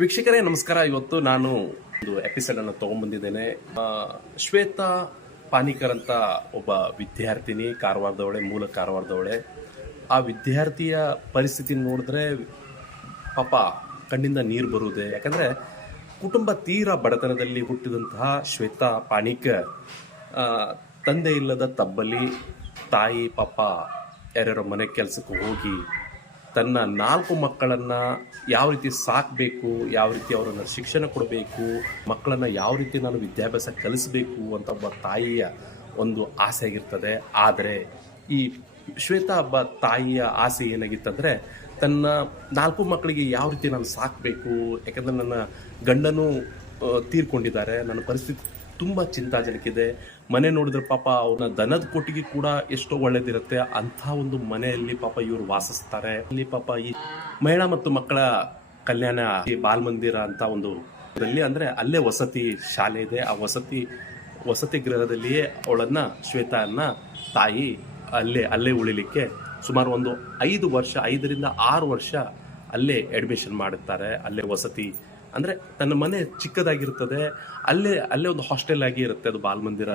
ವೀಕ್ಷಕರೇ ನಮಸ್ಕಾರ. ಇವತ್ತು ನಾನು ಒಂದು ಎಪಿಸೋಡ್ ಅನ್ನು ತಗೊಂಡ್ಬಂದಿದ್ದೇನೆ. ಶ್ವೇತಾ ಪಾನಿಕರ್ ಅಂತ ಒಬ್ಬ ವಿದ್ಯಾರ್ಥಿನಿ ಕಾರವಾರದವಳೆ ಮೂಲ ಕಾರವಾರದವಳೆ. ಆ ವಿದ್ಯಾರ್ಥಿಯ ಪರಿಸ್ಥಿತಿ ನೋಡಿದ್ರೆ ಪಾಪ ಕಣ್ಣಿಂದ ನೀರು ಬರುವುದೇ. ಯಾಕಂದ್ರೆ ಕುಟುಂಬ ತೀರಾ ಬಡತನದಲ್ಲಿ ಹುಟ್ಟಿದಂತಹ ಶ್ವೇತಾ ಪಾಣಿಕರ್ ಆ, ತಂದೆ ಇಲ್ಲದ ತಬ್ಬಲಿ ತಾಯಿ ಪಾಪ ಯಾರ್ಯಾರೋ ಮನೆ ಕೆಲಸಕ್ಕೆ ಹೋಗಿ ತನ್ನ ನಾಲ್ಕು ಮಕ್ಕಳನ್ನ ಯಾವ ರೀತಿ ಸಾಕಬೇಕು, ಯಾವ ರೀತಿ ಅವರನ್ನ ಶಿಕ್ಷಣ ಕೊಡಬೇಕು, ಮಕ್ಕಳನ್ನ ಯಾವ ರೀತಿ ನಾನು ವಿದ್ಯಾಭ್ಯಾಸ ಕಲಿಸಬೇಕು ಅಂತ ಒಬ್ಬ ತಾಯಿಯ ಒಂದು ಆಸೆ ಆಗಿರ್ತದೆ. ಆದರೆ ಈ ಶ್ವೇತಾ ಒಬ್ಬ ತಾಯಿಯ ಆಸೆ ಏನಾಗಿತ್ತಂದ್ರೆ ತನ್ನ ನಾಲ್ಕು ಮಕ್ಕಳಿಗೆ ಯಾವ ರೀತಿ ನಾನು ಸಾಕಬೇಕು, ಯಾಕಂದ್ರೆ ನನ್ನ ಗಂಡನೂ ತೀರ್ಕೊಂಡಿದ್ದಾರೆ. ನನ್ನ ಪರಿಸ್ಥಿತಿ ತುಂಬಾ ಚಿಂತಾಜನಕಿದೆ ಮನೆ ನೋಡಿದ್ರೆ ಪಾಪ ಅವ್ರನ್ನ ದನದ ಕೊಟ್ಟಿಗೆ ಕೂಡ ಎಷ್ಟೋ ಒಳ್ಳೇದಿರುತ್ತೆ. ಅಂತ ಒಂದು ಮನೆಯಲ್ಲಿ ಪಾಪ ಇವರು ವಾಸಿಸ್ತಾರೆ. ಅಲ್ಲಿ ಪಾಪ ಈ ಮಹಿಳಾ ಮತ್ತು ಮಕ್ಕಳ ಕಲ್ಯಾಣ, ಈ ಬಾಲ್ ಮಂದಿರ ಅಂತ ಒಂದು ಅಂದ್ರೆ ಅಲ್ಲೇ ವಸತಿ ಶಾಲೆ ಇದೆ. ಆ ವಸತಿ ವಸತಿ ಗೃಹದಲ್ಲಿಯೇ ಅವಳನ್ನ, ಶ್ವೇತಾನ್ನ ತಾಯಿ ಅಲ್ಲೇ ಅಲ್ಲೇ ಉಳಿಲಿಕ್ಕೆ ಸುಮಾರು ಒಂದು ಐದು ವರ್ಷ, ಐದರಿಂದ ಆರು ವರ್ಷ ಅಲ್ಲೇ ಅಡ್ಮಿಷನ್ ಮಾಡುತ್ತಾರೆ. ಅಲ್ಲೇ ವಸತಿ ಅಂದ್ರೆ ತನ್ನ ಮನೆ ಚಿಕ್ಕದಾಗಿರ್ತದೆ, ಅಲ್ಲೇ ಅಲ್ಲೇ ಒಂದು ಹಾಸ್ಟೆಲ್ ಆಗಿ ಇರುತ್ತೆ ಅದು ಬಾಲ್ ಮಂದಿರ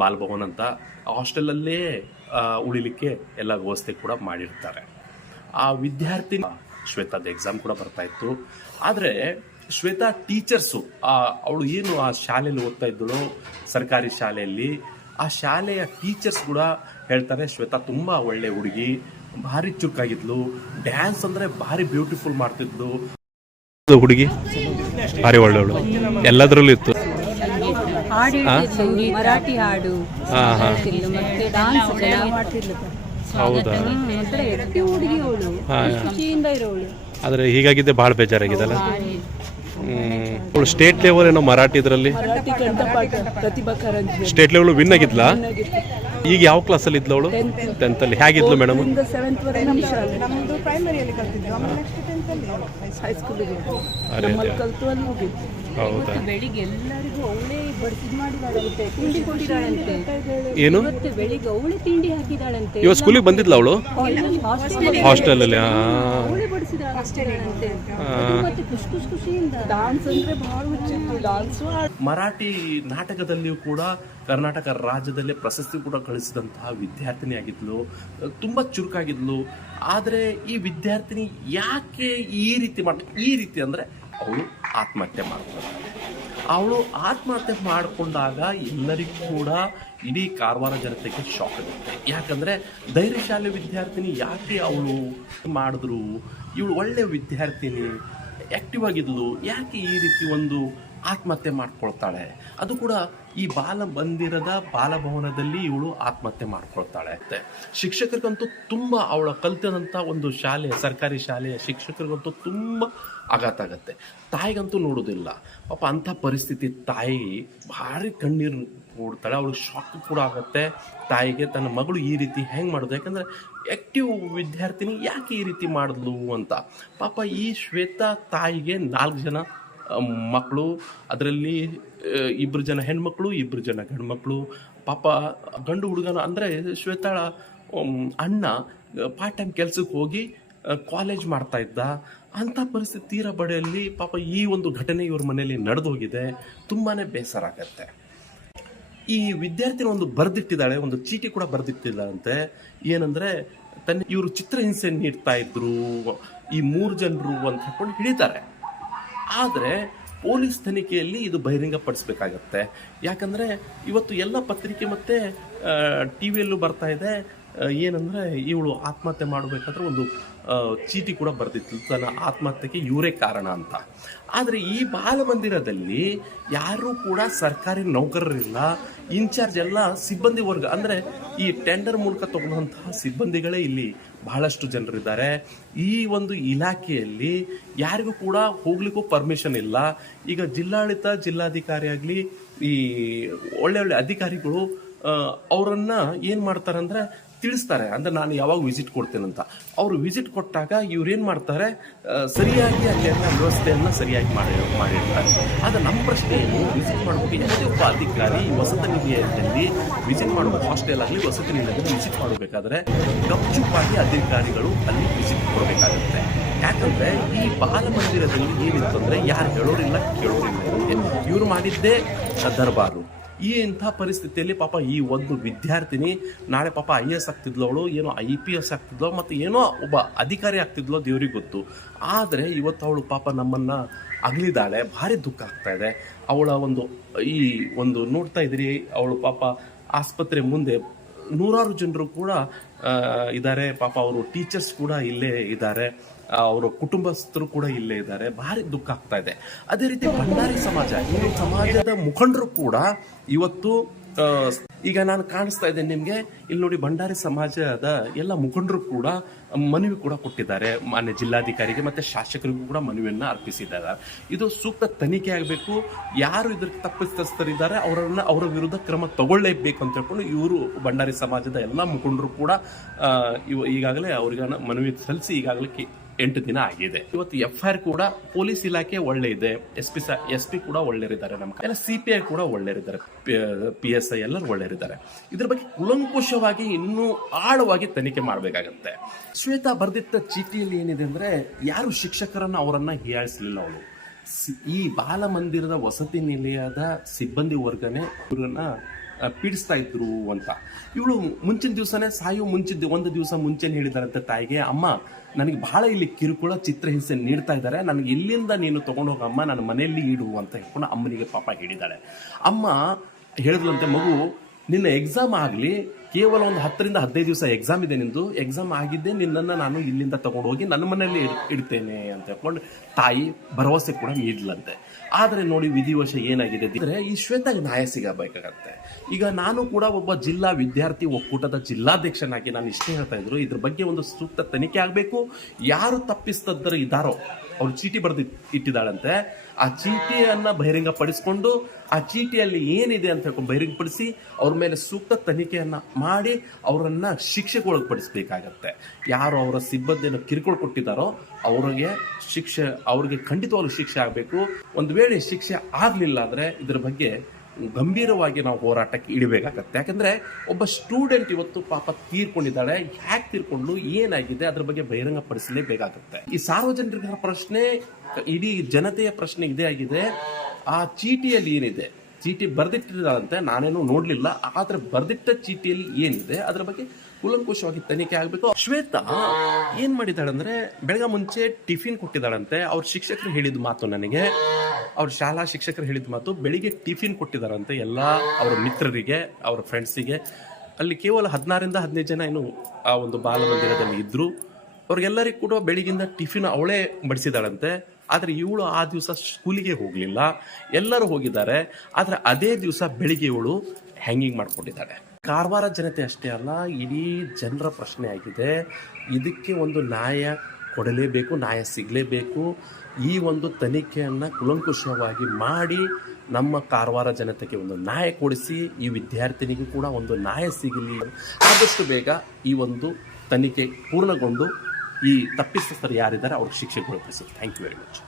ಬಾಲ್ ಭವನ್ ಅಂತ ಆ ಹಾಸ್ಟೆಲಲ್ಲೇ ಉಳಿಲಿಕ್ಕೆ ಎಲ್ಲ ವ್ಯವಸ್ಥೆ ಕೂಡ ಮಾಡಿರ್ತಾರೆ. ಆ ವಿದ್ಯಾರ್ಥಿ ಶ್ವೇತಾದ ಎಕ್ಸಾಮ್ ಕೂಡ ಬರ್ತಾ ಇತ್ತು. ಆದರೆ ಶ್ವೇತಾ ಟೀಚರ್ಸು ಅವಳು ಏನು ಆ ಶಾಲೆಯಲ್ಲಿ ಓದ್ತಾ ಇದ್ದಳು? ಸರ್ಕಾರಿ ಶಾಲೆಯಲ್ಲಿ. ಆ ಶಾಲೆಯ ಟೀಚರ್ಸ್ ಕೂಡ ಹೇಳ್ತಾರೆ, ಶ್ವೇತಾ ತುಂಬಾ ಒಳ್ಳೆ ಹುಡುಗಿ, ಭಾರಿ ಚುಕ್ಕಾಗಿದ್ಲು. ಡ್ಯಾನ್ಸ್ ಅಂದ್ರೆ ಭಾರಿ ಬ್ಯೂಟಿಫುಲ್ ಮಾಡ್ತಿದ್ಲು. ಹುಡುಗಿ? ಭಾರಿ ಒಳ್ಳೆಯವಳು ಎಲ್ಲದರಲ್ಲೂ ಇತ್ತು. ಹಾಡು ಹೇಳ್ತಿದ್ಲು ಮರಾಠಿ ಹಾಡು. ಹೇಳ್ತಿದ್ಲು ಮತ್ತೆ ಡಾನ್ಸ್ ಹೌದಾ? ಹುಡುಗಿ ಅವಳು ಹಾ. ಖುಷಿಯಿಂದ ಇರೋಳು. ಆದರೆ ಹೀಗಾಗಿದ್ದೆ ಭಾಳ ಬೇಜಾರಾಗಿದೆಲ್ಲ? ಅವಳು ಸ್ಟೇಟ್ ಲೆವೆಲ್ ಏನೋ ಮರಾಠಿ ಇದರಲ್ಲಿ? Marathi Pratibha Karanji state level win ಆಗಿದ್ಲಾ? ಈಗ ಯಾವ ಕ್ಲಾಸಲ್ಲಿ ಇದ್ಲು ಅವಳು? ಟೆಂತಲ್ಲಿ ಹೇಗಿದ್ಲು ಮೇಡಮ್ ನಮ್ಮದು ಪ್ರೈಮರಿಯಲ್ಲಿ ಕಲ್ತಿದ್ವಿ. ಆಮೇಲೆ ನೆಕ್ಸ್ಟ್ ಟೆಂತಲ್ಲಿ ಹೈಸ್ಕೂಲಿಗೆ ಅರೆ ನಮ್ಮಲ್ಲಿ ಕಲ್ತು ಅಲ್ಲಿ ಹೋಗಿದ್ವಿ ಹೌದಾ? ಬೆಳಿಗ್ಗೆ ಎಲ್ಲರಿಗೂ ಅವಳೇ ಬಡಿಸಿದ್ ಮಾಡಿದಾಳಂತೆ ತಿಂಡಿ ಏನು? ಇವತ್ತು ಬೆಳಿಗ್ಗೆ ಅವಳೇ ತಿಂಡಿ ಹಾಕಿದಾಳಂತೆ. ಇವತ್ತು ಸ್ಕೂಲಿಗೆ ಬಂದಿದ್ಲ ಅವಳು? ಹಾಸ್ಟೆಲ್ ಅಲ್ಲಿ ಅವಳೇ ಬಡಿಸಿದಾಳಂತೆ. ಮತ್ತೆ ಖುಷಿ ಖುಷಿ ಖುಷಿಯಿಂದ. ಡಾನ್ಸ್ ಅಂದ್ರೆ ಬಹಳ ಹುಚ್ಚಿತ್ತು ಡಾನ್ಸು ಮರಾಠಿ ನಾಟಕದಲ್ಲಿಯೂ ಕೂಡ ಕರ್ನಾಟಕ ರಾಜ್ಯದಲ್ಲೇ ಪ್ರಶಸ್ತಿ ಕೂಡ ಗಳಿಸಿದಂತಹ ವಿದ್ಯಾರ್ಥಿನಿ ಆಗಿದ್ಲು ತುಂಬಾ ಚುರುಕಾಗಿದ್ಲು. ಆದರೆ ಈ ವಿದ್ಯಾರ್ಥಿನಿ ಯಾಕೆ ಈ ರೀತಿ ಮಾಡ ಈ ರೀತಿ ಅಂದ್ರೆ ಅವಳು ಆತ್ಮಹತ್ಯೆ ಮಾಡ್ತಾಳೆ ಅವಳು ಆತ್ಮಹತ್ಯೆ ಮಾಡಿಕೊಂಡಾಗ ಎಲ್ಲರಿಗೂ ಕೂಡ ಇಡೀ ಕಾರವಾರ ಜನತೆಗೆ ಶಾಕ್ ಆಗುತ್ತೆ. ಯಾಕಂದರೆ ಧೈರ್ಯಶಾಲಿ ವಿದ್ಯಾರ್ಥಿನಿ ಯಾಕೆ ಅವಳು ಮಾಡಿದ್ರು? ಇವಳು ಒಳ್ಳೆ ವಿದ್ಯಾರ್ಥಿನಿ ಆ್ಯಕ್ಟಿವ್ ಆಗಿದ್ಲು, ಯಾಕೆ ಈ ರೀತಿ ಒಂದು ಆತ್ಮಹತ್ಯೆ ಮಾಡ್ಕೊಳ್ತಾಳೆ? ಅದು ಕೂಡ ಈ ಬಾಲ ಮಂದಿರದ ಬಾಲಭವನದಲ್ಲಿ ಇವಳು ಆತ್ಮಹತ್ಯೆ ಮಾಡ್ಕೊಳ್ತಾಳೆ ಅಂತೆ. ಶಿಕ್ಷಕರಿಗಂತೂ ತುಂಬಾ ಅವಳ ಕಲ್ತಿದಂತ ಒಂದು ಶಾಲೆ ಸರ್ಕಾರಿ ಶಾಲೆಯ ಶಿಕ್ಷಕರಿಗಂತೂ ತುಂಬಾ ಆಘಾತ ಆಗತ್ತೆ. ತಾಯಿಗಂತೂ ನೋಡೋದಿಲ್ಲ. ಪಾಪ ಅಂಥ ಪರಿಸ್ಥಿತಿ ತಾಯಿ ಭಾರಿ ಕಣ್ಣೀರು ನೋಡ್ತಾಳೆ ಅವಳು ಶಾಕ್ ಕೂಡ ಆಗತ್ತೆ. ತಾಯಿಗೆ ತನ್ನ ಮಗಳು ಈ ರೀತಿ ಹೆಂಗ್ ಮಾಡೋದು? ಯಾಕಂದ್ರೆ ಆಕ್ಟಿವ್ ವಿದ್ಯಾರ್ಥಿನಿ ಯಾಕೆ ಈ ರೀತಿ ಮಾಡಿದ್ಲು ಅಂತ. ಪಾಪ ಈ ಶ್ವೇತಾ ತಾಯಿಗೆ ನಾಲ್ಕು ಜನ ಮಕ್ಕಳು, ಅದರಲ್ಲಿ ಇಬ್ಬರು ಜನ ಹೆಣ್ಮಕ್ಳು ಇಬ್ಬರು ಜನ ಗಂಡ್ಮಕ್ಳು, ಪಾಪ ಗಂಡು ಹುಡುಗನ ಅಂದರೆ ಶ್ವೇತಾಳ ಅಣ್ಣ ಪಾರ್ಟ್ ಟೈಮ್ ಕೆಲಸಕ್ಕೆ ಹೋಗಿ ಕಾಲೇಜ್ ಮಾಡ್ತಾ ಇದ್ದ. ಅಂಥ ಪರಿಸ್ಥಿತಿ ತೀರಾ ಬಡೆಯಲ್ಲಿ ಪಾಪ ಈ ಒಂದು ಘಟನೆ ಇವ್ರ ಮನೆಯಲ್ಲಿ ನಡೆದು ಹೋಗಿದೆ ತುಂಬಾನೇ ಬೇಸರ ಆಗತ್ತೆ. ಈ ವಿದ್ಯಾರ್ಥಿನ ಒಂದು ಬರೆದಿಟ್ಟಿದ್ದಾಳೆ, ಒಂದು ಚೀಟಿ ಕೂಡ ಬರೆದಿಟ್ಟಿದ್ದಾಳಂತೆ ಏನಂದರೆ, ತನ್ನ ಇವರು ಚಿತ್ರಹಿಂಸೆ ನೀಡ್ತಾ ಇದ್ರು, ಈ ಮೂರು ಜನರು ಅಂತ ಹೇಳ್ಕೊಂಡು ಹಿಡಿತಾರೆ. ಆದರೆ ಪೊಲೀಸ್ ತನಿಖೆಯಲ್ಲಿ ಇದು ಬಹಿರಂಗಪಡಿಸ್ಬೇಕಾಗತ್ತೆ. ಯಾಕಂದರೆ ಇವತ್ತು ಎಲ್ಲ ಪತ್ರಿಕೆ ಮತ್ತು ಟಿ ವಿಯಲ್ಲೂ ಬರ್ತಾ ಇದೆ. ಏನಂದರೆ ಇವಳು ಆತ್ಮಹತ್ಯೆ ಮಾಡಬೇಕಾದ್ರೆ ಒಂದು ಚೀಟಿ ಕೂಡ ಬರ್ತಿತ್ತು ತನ್ನ ಆತ್ಮಹತ್ಯೆಗೆ ಇವರೇ ಕಾರಣ ಅಂತ. ಆದರೆ ಈ ಬಾಲಮಂದಿರದಲ್ಲಿ ಯಾರೂ ಕೂಡ ಸರ್ಕಾರಿ ನೌಕರರಿಲ್ಲ. ಇನ್ಚಾರ್ಜ್ ಎಲ್ಲ ಸಿಬ್ಬಂದಿ ವರ್ಗ, ಅಂದರೆ ಈ ಟೆಂಡರ್ ಮೂಲಕ ತಗೊಂಡಂತಹ ಸಿಬ್ಬಂದಿಗಳೇ ಇಲ್ಲಿ ಬಹಳಷ್ಟು ಜನರಿದ್ದಾರೆ. ಈ ಒಂದು ಇಲಾಖೆಯಲ್ಲಿ ಯಾರಿಗೂ ಕೂಡ ಹೋಗ್ಲಿಕ್ಕೂ ಪರ್ಮಿಷನ್ ಇಲ್ಲ. ಈಗ ಜಿಲ್ಲಾಡಳಿತ, ಜಿಲ್ಲಾಧಿಕಾರಿ ಆಗಲಿ ಈ ಒಳ್ಳೆ ಒಳ್ಳೆ ಅಧಿಕಾರಿಗಳು ಅವರನ್ನ ಏನು ಮಾಡ್ತಾರಂದ್ರೆ ತಿಳಿಸ್ತಾರೆ. ಅಂದ್ರೆ ನಾನು ಯಾವಾಗ ವಿಸಿಟ್ ಕೊಡ್ತೇನಂತ. ಅವರು ವಿಸಿಟ್ ಕೊಟ್ಟಾಗ ಇವ್ರೇನ್ ಮಾಡ್ತಾರೆ ಸರಿಯಾಗಿ ಅಲ್ಲಿ ಎಲ್ಲ ವ್ಯವಸ್ಥೆಯನ್ನ ಸರಿಯಾಗಿ ಮಾಡಿ, ಮಾಡಿರ್ತಾರೆ. ಆದರೆ ನಮ್ಮ ಪ್ರಶ್ನೆ ಏನು ವಿಸಿಟ್ ಮಾಡಬೇಕು ಯಾವುದೇ ಒಬ್ಬ ಅಧಿಕಾರಿ ವಸತಿ ನಿಲಯದಲ್ಲಿ ವಿಸಿಟ್ ಮಾಡಬೇಕು ಹಾಸ್ಟೆಲ್ ಆಗಲಿ ವಸತಿ ನಿಲಯದಲ್ಲಿ ವಿಸಿಟ್ ಮಾಡಬೇಕಾದ್ರೆ ಗಪ್ಚುಪ್ಪಾಗಿ ಅಧಿಕಾರಿಗಳು ಅಲ್ಲಿ ವಿಸಿಟ್ ಕೊಡಬೇಕಾಗುತ್ತೆ. ಯಾಕಂದ್ರೆ ಈ ಬಾಲಮಂದಿರದಲ್ಲಿ ಏನಿತ್ತು ಅಂದ್ರೆ ಯಾರು ಹೇಳೋರಿಲ್ಲ, ಕೇಳೋರಿಲ್ಲ. ಇವರು ಮಾಡಿದ್ದೇ ದರ್ಬಾರು. ಈ ಇಂಥ ಪರಿಸ್ಥಿತಿಯಲ್ಲಿ ಪಾಪ ಈ ಒಂದು ವಿದ್ಯಾರ್ಥಿನಿ, ನಾಳೆ ಪಾಪ ಐ ಎಸ್ ಆಗ್ತಿದ್ಲವಳು, ಏನೋ ಐ ಪಿ ಎಸ್ ಆಗ್ತಿದ್ಲೋ, ಮತ್ತು ಏನೋ ಒಬ್ಬ ಅಧಿಕಾರಿ ಆಗ್ತಿದ್ಲೋ ದೇವ್ರಿಗೆ ಗೊತ್ತು. ಆದರೆ ಇವತ್ತು ಅವಳು ಪಾಪ ನಮ್ಮನ್ನು ಅಗಲಿದಾಳೆ ಭಾರಿ ದುಃಖ ಆಗ್ತಾ ಇದೆ. ಅವಳ ಒಂದು, ಈ ಒಂದು ನೋಡ್ತಾ ಇದ್ರಿ ಅವಳು ಪಾಪ ಆಸ್ಪತ್ರೆ ಮುಂದೆ ನೂರಾರು ಜನರು ಕೂಡ ಇದ್ದಾರೆ. ಪಾಪ ಅವರು ಟೀಚರ್ಸ್ ಕೂಡ ಇಲ್ಲೇ ಇದ್ದಾರೆ. ಅವರ ಕುಟುಂಬಸ್ಥರು ಕೂಡ ಇಲ್ಲೇ ಇದ್ದಾರೆ. ಭಾರಿ ದುಃಖ ಆಗ್ತಾ ಇದೆ. ಅದೇ ರೀತಿ ಭಂಡಾರಿ ಸಮಾಜ, ಈ ಸಮಾಜದ ಮುಖಂಡರು ಕೂಡ ಇವತ್ತು ಈಗ ನಾನು ಕಾಣಿಸ್ತಾ ಇದ್ದೇನೆ ನಿಮಗೆ. ಇಲ್ಲಿ ನೋಡಿ ಭಂಡಾರಿ ಸಮಾಜದ ಎಲ್ಲ ಮುಖಂಡರು ಕೂಡ ಮನವಿ ಕೂಡ ಕೊಟ್ಟಿದ್ದಾರೆ. ಮಾನ್ಯ ಜಿಲ್ಲಾಧಿಕಾರಿಗೆ ಮತ್ತೆ ಶಾಸಕರಿಗೂ ಕೂಡ ಮನವಿಯನ್ನ ಅರ್ಪಿಸಿದ್ದಾರೆ. ಇದು ಸೂಕ್ತ ತನಿಖೆ ಆಗಬೇಕು. ಯಾರು ಇದಕ್ಕೆ ತಪ್ಪಿತಸ್ಥರಿದ್ದಾರೆ, ಅವರನ್ನ ಅವರ ವಿರುದ್ಧ ಕ್ರಮ ತಗೊಳ್ಳೇಬೇಕು ಅಂತ ಹೇಳ್ಕೊಂಡು ಇವರು ಭಂಡಾರಿ ಸಮಾಜದ ಎಲ್ಲ ಮುಖಂಡರು ಕೂಡ ಈಗಾಗಲೇ ಅವ್ರಿಗೆ ಮನವಿ ಸಲ್ಲಿಸಿ ಈಗಾಗಲೇ ಎಂಟು ದಿನ ಆಗಿದೆ. ಇವತ್ತು ಎಫ್ ಐ ಕೂಡ ಪೊಲೀಸ್ ಇಲಾಖೆ ಒಳ್ಳೆ ಇದೆ. ಎಸ್ ಪಿ ಎಸ್ ಪಿ ಕೂಡ ಒಳ್ಳೆ ನಮ್ಮ ಎಲ್ಲ ಸಿ ಪಿ ಐ ಕೂಡ ಒಳ್ಳೆರಿದ್ದಾರೆ. ಪಿ ಎಸ್ ಐ ಎಲ್ಲರೂ ಒಳ್ಳೆರಿದ್ದಾರೆ. ಇದ್ರ ಬಗ್ಗೆ ಕುಲಂಕುಷವಾಗಿ ಇನ್ನೂ ಆಳವಾಗಿ ತನಿಖೆ ಮಾಡಬೇಕಾಗತ್ತೆ. ಶ್ವೇತಾ ಬರೆದಿಟ್ಟ ಚೀಟಿಯಲ್ಲಿ ಏನಿದೆ ಅಂದ್ರೆ, ಯಾರು ಶಿಕ್ಷಕರನ್ನ ಅವರನ್ನ ಹೀಯಾಳಿಸಲಿಲ್ಲ ಅವಳು. ಈ ಬಾಲಮಂದಿರದ ವಸತಿ ನಿಲಯದ ಸಿಬ್ಬಂದಿ ವರ್ಗನೇ ಇವ್ರನ್ನ ಪೀಡಿಸ್ತಾ ಇದ್ರು ಅಂತ. ಇವಳು ಮುಂಚಿನ ದಿವಸನೇ ಸಾಯೋ ಮುಂಚಿದ್ದು ಒಂದು ದಿವಸ ಮುಂಚೆನೆ ಹೇಳಿದಾರಂತೆ ತಾಯಿಗೆ, ಅಮ್ಮ, ನನಗೆ ಬಹಳ ಇಲ್ಲಿ ಕಿರುಕುಳ ಚಿತ್ರಹಿಂಸೆ ನೀಡ್ತಾ ಇದ್ದಾರೆ ನನಗೆ ಇಲ್ಲಿಂದ ನೀನು ತಗೊಂಡು ಹೋಗಮ್ಮ ನನ್ನ ಮನೆಯಲ್ಲಿ ಇಡು, ಅಂತ ಹೇಳ್ಕೊಂಡು ಅಮ್ಮನಿಗೆ ಪಾಪ ಹೇಳಿದ್ದಾಳೆ ಅಮ್ಮ ಹೇಳಿದ್ಲಂತೆ, ಮಗು ನಿನ್ನ ಎಕ್ಸಾಮ್ ಆಗಲಿ, ಕೇವಲ ಒಂದು ಹತ್ತರಿಂದ ಹದಿನೈದು ದಿವಸ ಎಕ್ಸಾಮ್ ಇದೆ ನಿಂದು. ಎಕ್ಸಾಮ್ ಆಗಿದ್ದೆ ನಿನ್ನನ್ನು ನಾನು ಇಲ್ಲಿಂದ ತಗೊಂಡು ಹೋಗಿ ನನ್ನ ಮನೆಯಲ್ಲಿ ಇಡ್- ಇಡ್ತೇನೆ ಅಂತ ಹೇಳ್ಕೊಂಡು ತಾಯಿ ಭರವಸೆ ಕೂಡ ನೀಡಲಂತೆ. ಆದರೆ ನೋಡಿ ವಿಧಿವಶ ಏನಾಗಿದೆ ಅಂದರೆ ಈ ಶ್ವೇತಾಗೆ ನ್ಯಾಯ ಸಿಗಬೇಕಾಗತ್ತೆ. ಈಗ ನಾನು ಕೂಡ ಒಬ್ಬ ಜಿಲ್ಲಾ ವಿದ್ಯಾರ್ಥಿ ಒಕ್ಕೂಟದ ಜಿಲ್ಲಾಧ್ಯಕ್ಷನಾಗಿ ನಾನು ಇಷ್ಟೇ ಹೇಳ್ತಾ ಇದ್ರು. ಇದ್ರ ಬಗ್ಗೆ ಒಂದು ಸೂಕ್ತ ತನಿಖೆ ಆಗಬೇಕು. ಯಾರು ತಪ್ಪಿಸ್ತದ್ದರು ಇದ್ದಾರೋ ಅವ್ರು ಚೀಟಿ ಬರೆದು ಇಟ್ಟಿದ್ದಾಳಂತೆ. ಆ ಚೀಟಿಯನ್ನು ಬಹಿರಂಗಪಡಿಸಿಕೊಂಡು ಆ ಚೀಟಿಯಲ್ಲಿ ಏನಿದೆ ಅಂತ ಹೇಳ್ಕೊಂಡು ಬಹಿರಂಗಪಡಿಸಿ ಅವ್ರ ಮೇಲೆ ಸೂಕ್ತ ತನಿಖೆಯನ್ನ ಮಾಡಿ ಅವರನ್ನು ಶಿಕ್ಷೆಗೆ ಒಳಪಡಿಸಬೇಕಾಗತ್ತೆ. ಯಾರು ಅವರ ಸಿಬ್ಬಂದಿಯನ್ನು ಕಿರುಕುಳ ಕೊಟ್ಟಿದ್ದಾರೋ ಅವರಿಗೆ ಶಿಕ್ಷೆ, ಅವ್ರಿಗೆ ಖಂಡಿತವಾಗ್ಲೂ ಶಿಕ್ಷೆ ಆಗಬೇಕು. ಒಂದು ವೇಳೆ ಶಿಕ್ಷೆ ಆಗಲಿಲ್ಲ ಅಂದ್ರೆ ಇದ್ರ ಬಗ್ಗೆ ಗಂಭೀರವಾಗಿ ನಾವು ಹೋರಾಟಕ್ಕೆ ಇಡಬೇಕಾಗತ್ತೆ ಯಾಕಂದರೆ ಒಬ್ಬ ಸ್ಟೂಡೆಂಟ್ ಇವತ್ತು ಪಾಪ ತೀರ್ಕೊಂಡಿದ್ದಾಳೆ, ಹ್ಯಾಕ್ ತೀರ್ಕೊಂಡು ಏನಾಗಿದೆ ಅದ್ರ ಬಗ್ಗೆ ಬಹಿರಂಗಪಡಿಸಲೇಬೇಕಾಗುತ್ತೆ. ಈ ಸಾರ್ವಜನಿಕರ ಪ್ರಶ್ನೆ, ಇಡೀ ಜನತೆಯ ಪ್ರಶ್ನೆ ಇದೇ ಆಗಿದೆ. ಆ ಚೀಟಿಯಲ್ಲಿ ಏನಿದೆ? ಚೀಟಿ ಬರೆದಿಟ್ಟಿದ್ದಾರಂತೆ, ನಾನೇನು ನೋಡಲಿಲ್ಲ. ಆದರೆ ಬರೆದಿಟ್ಟ ಚೀಟಿಯಲ್ಲಿ ಏನಿದೆ? ಅದರ ಬಗ್ಗೆ ಕೂಲಂಕುಷವಾಗಿ ತನಿಖೆ ಆಗಬೇಕು ಶ್ವೇತಾ ಏನ್ ಮಾಡಿದಾಳೆ ಅಂದ್ರೆ ಬೆಳಗ್ಗೆ ಮುಂಚೆ ಟಿಫಿನ್ ಕೊಟ್ಟಿದ್ದಾಳಂತೆ ಅವ್ರ ಶಿಕ್ಷಕರು ಹೇಳಿದ ಮಾತು ನನಗೆ. ಅವ್ರ ಶಾಲಾ ಶಿಕ್ಷಕರು ಹೇಳಿದ ಮಾತು ಬೆಳಿಗ್ಗೆ ಟಿಫಿನ್ ಕೊಟ್ಟಿದ್ದಾರಂತೆ ಎಲ್ಲ ಅವರ ಮಿತ್ರರಿಗೆ ಅವರ ಫ್ರೆಂಡ್ಸಿಗೆ. ಅಲ್ಲಿ ಕೇವಲ ಹದಿನಾರಿಂದ ಹದಿನೈದು ಜನ ಏನು ಆ ಒಂದು ಬಾಲಮಂದಿರದಲ್ಲಿ ಇದ್ರು. ಅವ್ರಿಗೆಲ್ಲರಿಗೂ ಕೂಡ ಬೆಳಿಗ್ಗಿಂದ ಟಿಫಿನ್ ಅವಳೇ ಬಡಿಸಿದಾಳಂತೆ. ಆದ್ರೆ ಇವಳು ಆ ದಿವಸ ಸ್ಕೂಲಿಗೆ ಹೋಗ್ಲಿಲ್ಲ. ಎಲ್ಲರೂ ಹೋಗಿದ್ದಾರೆ. ಆದ್ರೆ ಅದೇ ದಿವಸ ಬೆಳಿಗ್ಗೆ ಇವಳು ಹ್ಯಾಂಗಿಂಗ್ ಮಾಡ್ಕೊಂಡಿದ್ದಾಳೆ. ಕಾರವಾರ ಜನತೆ ಅಷ್ಟೇ ಅಲ್ಲ, ಇಡೀ ಜನರ ಪ್ರಶ್ನೆ ಆಗಿದೆ. ಇದಕ್ಕೆ ಒಂದು ನ್ಯಾಯ ಕೊಡಲೇಬೇಕು, ನ್ಯಾಯ ಸಿಗಲೇಬೇಕು. ಈ ಒಂದು ತನಿಖೆಯನ್ನು ಕುಲಂಕುಷವಾಗಿ ಮಾಡಿ ನಮ್ಮ ಕಾರವಾರ ಜನತೆಗೆ ಒಂದು ನ್ಯಾಯ ಕೊಡಿಸಿ, ಈ ವಿದ್ಯಾರ್ಥಿನಿಗೂ ಕೂಡ ಒಂದು ನ್ಯಾಯ ಸಿಗಲಿ. ಆದಷ್ಟು ಬೇಗ ಈ ಒಂದು ತನಿಖೆ ಪೂರ್ಣಗೊಂಡು ಈ ತಪ್ಪಿತಸ್ಥರು ಯಾರಿದ್ದಾರೆ, ಅವ್ರಿಗೆ ಶಿಕ್ಷೆ ಥ್ಯಾಂಕ್ ಯು ವೆರಿ ಮಚ್